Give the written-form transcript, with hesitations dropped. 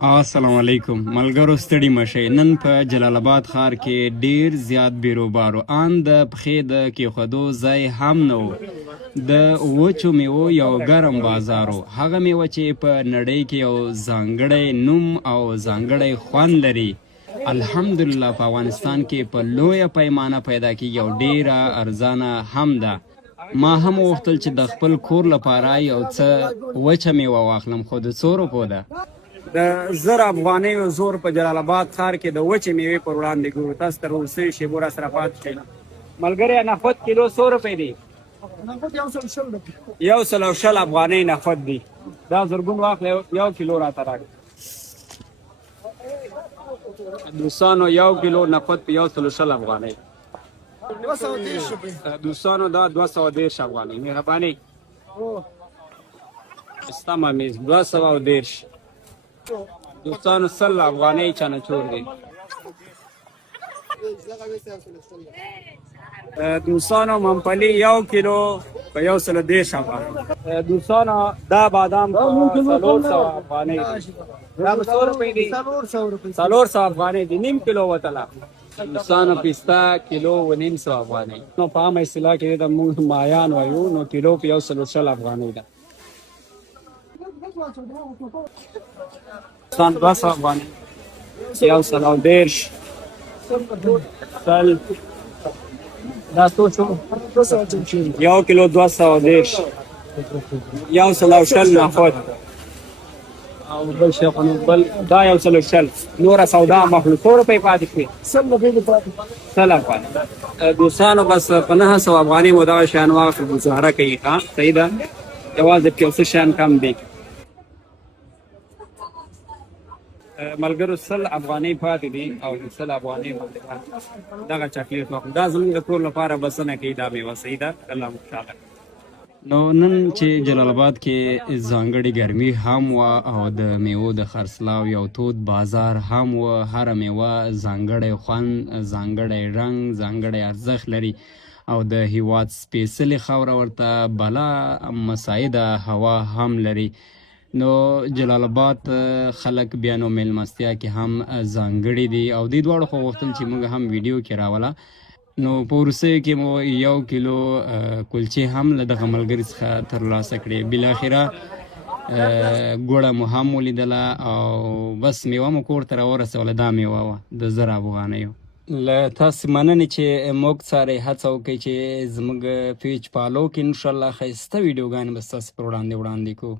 السلام علیکم ملګرو، ستړي مشئ. نن په جلال آباد ښار کې ډیر زیات بیروبارو ان د پښې د کېښودو ځای هم نه و. د وچو میوو یو ګرم بازارو، هغه میوه چې په نړۍ کې یو ځانګړی نوم او ځانګړی خوند لري. الحمدلله په افغانستان کې په لویه پیمانه پیدا کیږي او ډیره ارزانه هم ده. ما هم غوښتل چې د خپل کور لپاره یو څه وچه میوه واخلم، خو د څو روپو ده. د 1000 افغانیو زور په جلال آباد ښار کې د وچې میوې پر وړاندې ګورو. تاسو تر اوسه شیبو را سره پاتې شئ. ملګری نخود کیلو 100 روپۍ دی. نخود 110 دی. 110 افغانۍ نخود دی. دا زرګون واخله یو کیلو راته راکړه. دوستانو یو کیلو نخود په 110 افغانۍ. 210 روپۍ. دوستانو دا 210 افغانۍ. مهرباني. استما میز 210. دوستانو 100 افغانۍ چانچور دی. دوستانو ممپلی یو کیلو په 110 افغانۍ. دوستانو دا بادام په 400 افغانۍ دی. دا په 100 روپۍ دی. 400 افغانۍ دی. نیم کیلو وتله. دوستانو پیستا کیلو و نیم سو افغانۍ. نو په عامه اصطلاح کې د موږ مایان وایو، نو کیلو په 110 افغانۍ ده. سان 200 افغانۍ. 110 سل دا څو شو؟ یو کیلو 210. 110 نخود او بل شي خو بل دا 110 نوره سودا مخلوق 100 روپۍ پاتې کړي. 100 روپۍ پاتې. 100 افغانۍ. دوستانو بس په 900 افغانۍ مو دغه شیان واخلو. ګزاره کوي. ها صحیح ده. یوازې په څه شیان کم دی. ملګرو 100 افغانۍ پاتې دي او 100 افغانۍ باندې دغه چاکلیټ واخلو. دا زموږ د کور لپاره بسنه کوي. دا میوه صحیح ده. الله خوشحاله. نو نن چې جلال آباد کې ځانګړې ګرمي هم وه او د میوو د خرڅلاو یو تود بازار هم وه. هره میوه ځانګړی خوند، ځانګړی رنګ، ځانګړی ارزښت لري او د هیواد سپېڅلې خاوره ورته بلا مساعده هوا هم لري. نو جلال آباد خلک بیا نو میلمستیا کې هم ځانګړي دي او دې دواړو خو غوښتل چې موږ هم ویډیو کې راوله. نو په وروستیو کې مو یو کیلو کلچې هم له دغه ملګري څخه ترلاسه کړې. بالاخره ګوړه مو هم ولیدله او بس میوه مو کور ته راورسوله. دا میوه وه د 1000 افغانیو. له تاسې مننې چې موږ څارئ. هڅه وکړئ چې زموږ پیج فالو کړئ. انشاءالله ښایسته ویډیوګانې به ستاسې پر وړاندې کوو.